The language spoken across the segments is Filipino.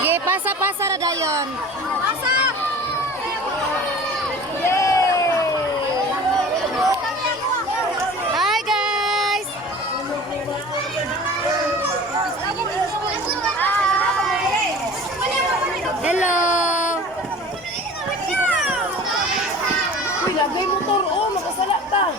Ge, pasa-pasa ra dayon. Pasa. Hi guys. Hello. Uy, lagay motor. Oh, makasala ta.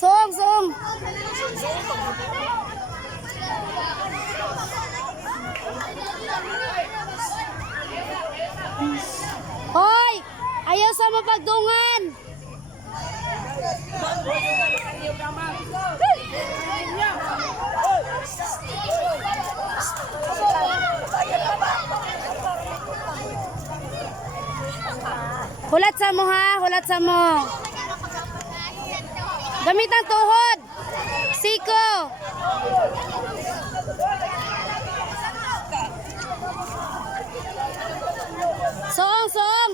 Song, song. Hoy! Ayaw sa mapagdungan! Hulat sa mo ha, hulat sa mo. Gamit ang tuhod. Siko. Song, song.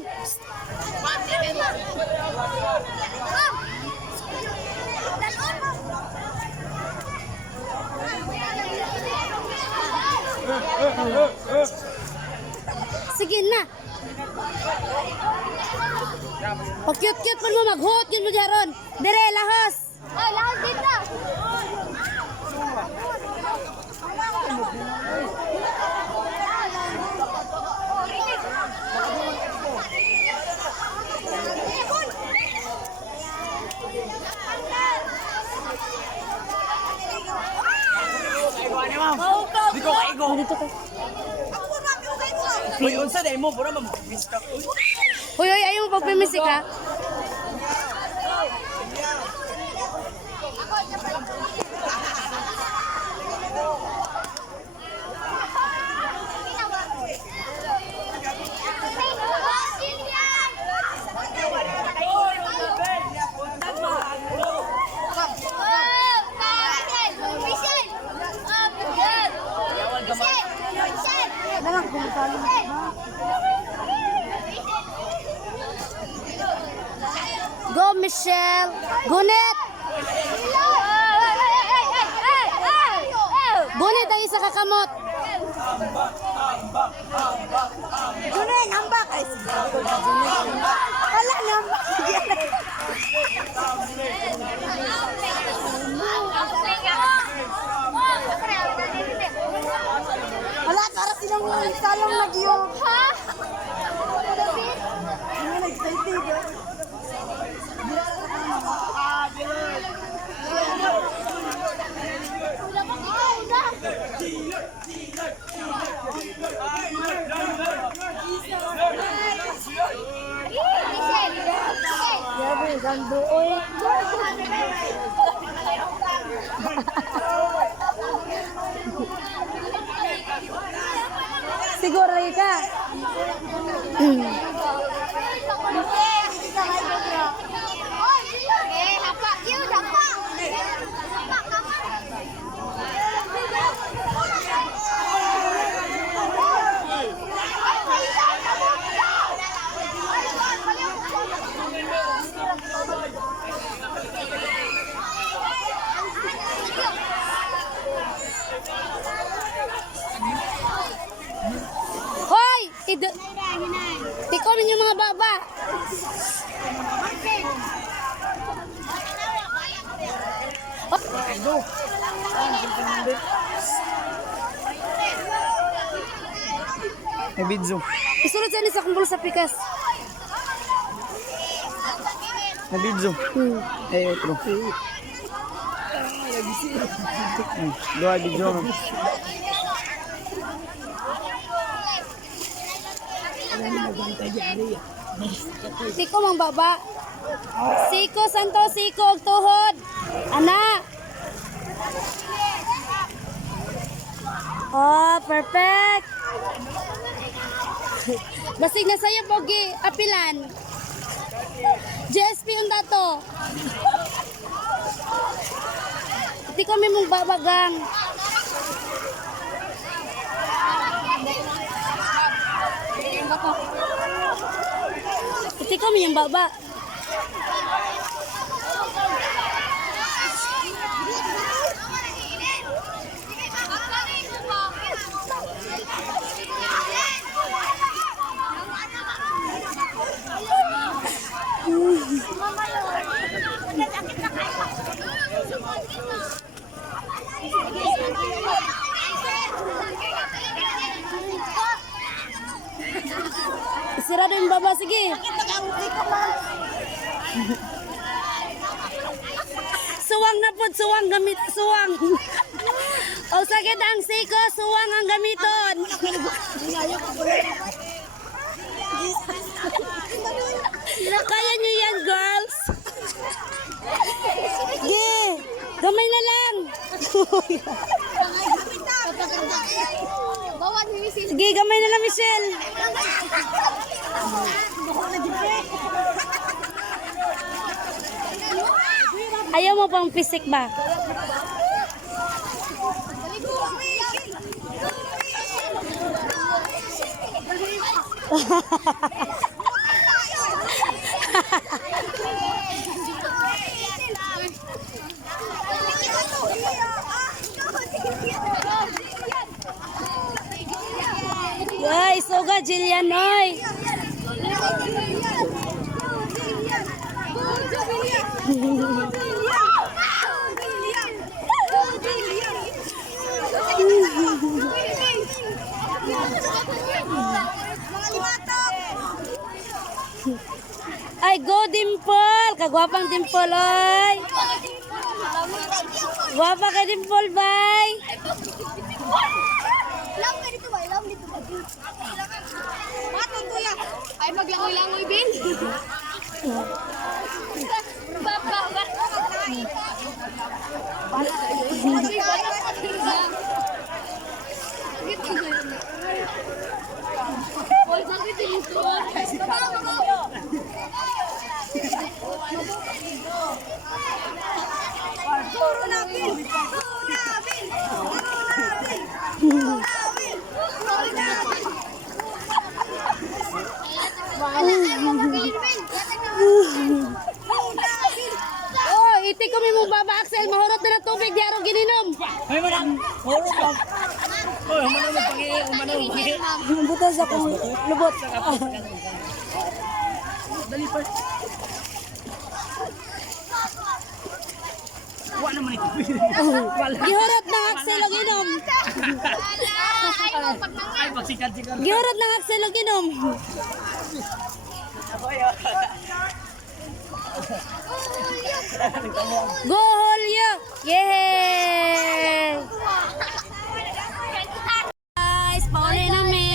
Sige na. O cute-cute mo mag-hoot yun mo jaron. Dire, lahos. Ay, lahos dito. Dito ka, Ego. Dito ka. Uy, unsa day mo, pura mag-miss ka. Uy, uy, ayaw mo pagpimisik ha. Go, Michelle. Gunit. Gunit ang isa kakamot. Gunay, nambak. Wala, nambak. Wala, para silang salang nagyo. Ha? Ano nag-excited? Gando, oy. Siguro ka. Hoy! Tikomin yung mga baba. May video. Isulod sa sa kumpul sa pikas. May video. Eh, ito. Doa video. Tiko mang baba. Siko, santo, siko, og tuhod. Ana. Oh, perfect. Basig na sa'yo, Pogi. Apilan. JSP yung dato. Hindi kami mong babagang. Hindi kami yung baba. Isira din baba, sige. Suwang na po, suwang gamit, suwang. O sakit ang siko, suwang ang gamiton. Kaya nyo yan, girls. Sige, gamay na lang. Sige, gamay na lang, Michelle. Ayaw mo pang pisik ba? Guys, soga Jillian, oy. Ay, go Dimple! Kagwapang Dimple, oy! Gwapa ka Dimple, bye! Lang ka dito ba? Lang dito ba? Matong kuya. Ay, maglangoy-langoy, Bin. Baba, Oh, itik ko mo baba, Axel. Mahurot na ng tubig, di araw gininom. Ay, madam. Mahulog lang. Oh, umanong pangi. Butas akong lubot. Dali pa. Wala naman ito. Gihurot ng Axel og inom. Ay, magsikat-sikat. Gihurot ng Axel og inom. Go Julio! Yay! Guys, pauli na mi.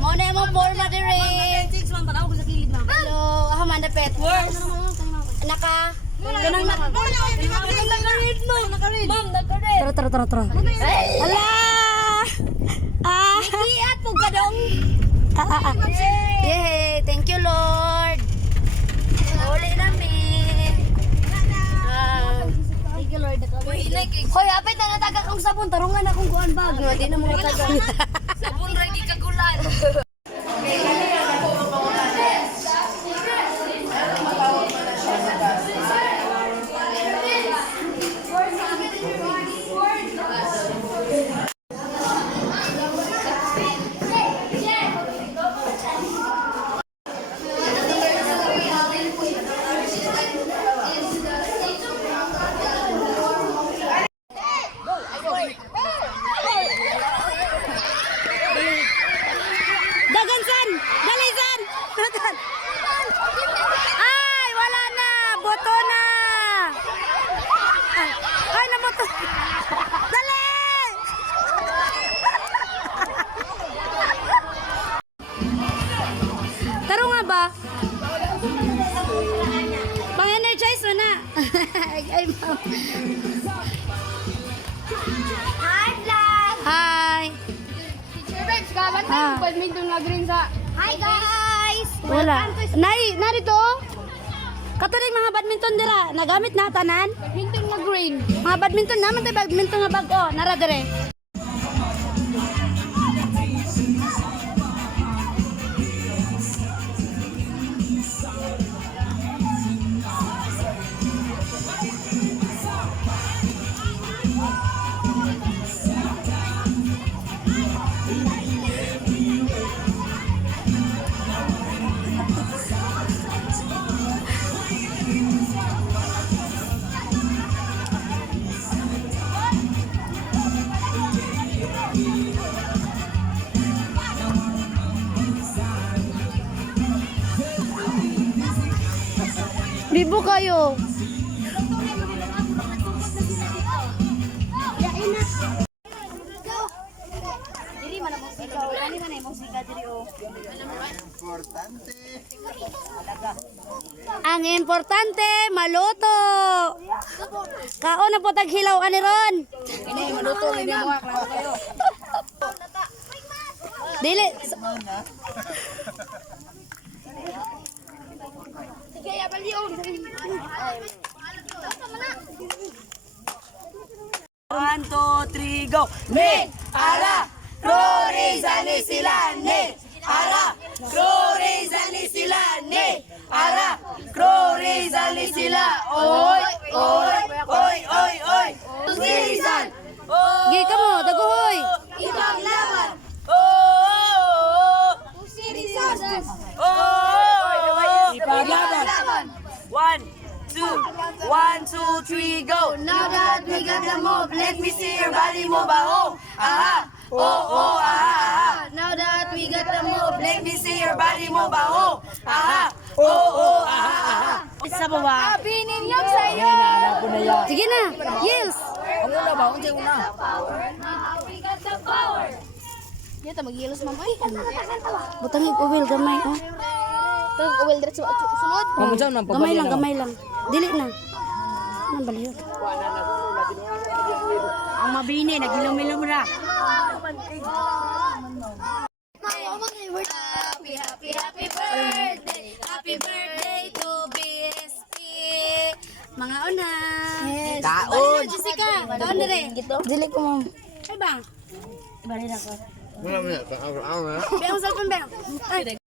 Muna yung mga forma dire. Hello, Amanda Petworth. Naka. Ganang na. Naka-read mo. Ma'am, naka-read. Tara. Hala! Iat po gadong. Yay! Thank you, Lord. Uli namin. Thank you, Lord. Hoy, apit na nataga kong sabon. Tarungan akong kuhan bag. Di na mga taga. Sabon ready kagulan. Ay, ma'am. Hi, vlog! Hi. Teacher Bex, kabat Ah. tayo badminton na green sa... Hi, guys! Wala. Narito. Katulig mga badminton dira. Nagamit na tanan. Badminton na green. Mga badminton naman tayo badminton nga bag. Oh, nara dire. Bibo kayo. Diri man ang musika. Diri man ang musika diri o. Ang importante, maluto. Kaon na po taghilaw ani ron. Ini maluto hindi mo klaro kayo. Dili. Sige, abaliw. 1, 2, 3, go! Ne! Ara! Rory Zani sila! Ne! Ara! Rory Zani sila! Ne! Ara! Rory Zani sila! Oy! Oy! Oy! Oy! Oy! Sirisan! Gi ka mo, daguhoy. Ibang laban. Oh! Sirisan. Oh! Ipaglaban. 1, 2, 3, go! Now that we got the move, Let me see your body move, oh! Aha! Oh, oh, aha, aha! now that we got the move, Let me see your body move, oh! Aha! Oh, oh, aha, aha! Isa ba ba? Happy ninyo sa'yo! Hinahanap ko na yan. Sige na. Yes. Ang una ba? Unti una. We got the power! Dito, mag-ilos mamay. Butangin ko will gamay oh. Ito, well, diretso sunod. Mamunsan man Gamay lang, gamay lang. Dili na. Ano baliyot? Ang mabini, nagilom-ilom na. Happy, happy, happy birthday! Happy birthday to BSP! Mga una. Yes. Taon! Jessica, taon na rin. Dili ko mo. Ay ba? Wala mo na. Bea ang cellphone, Bea. Ay.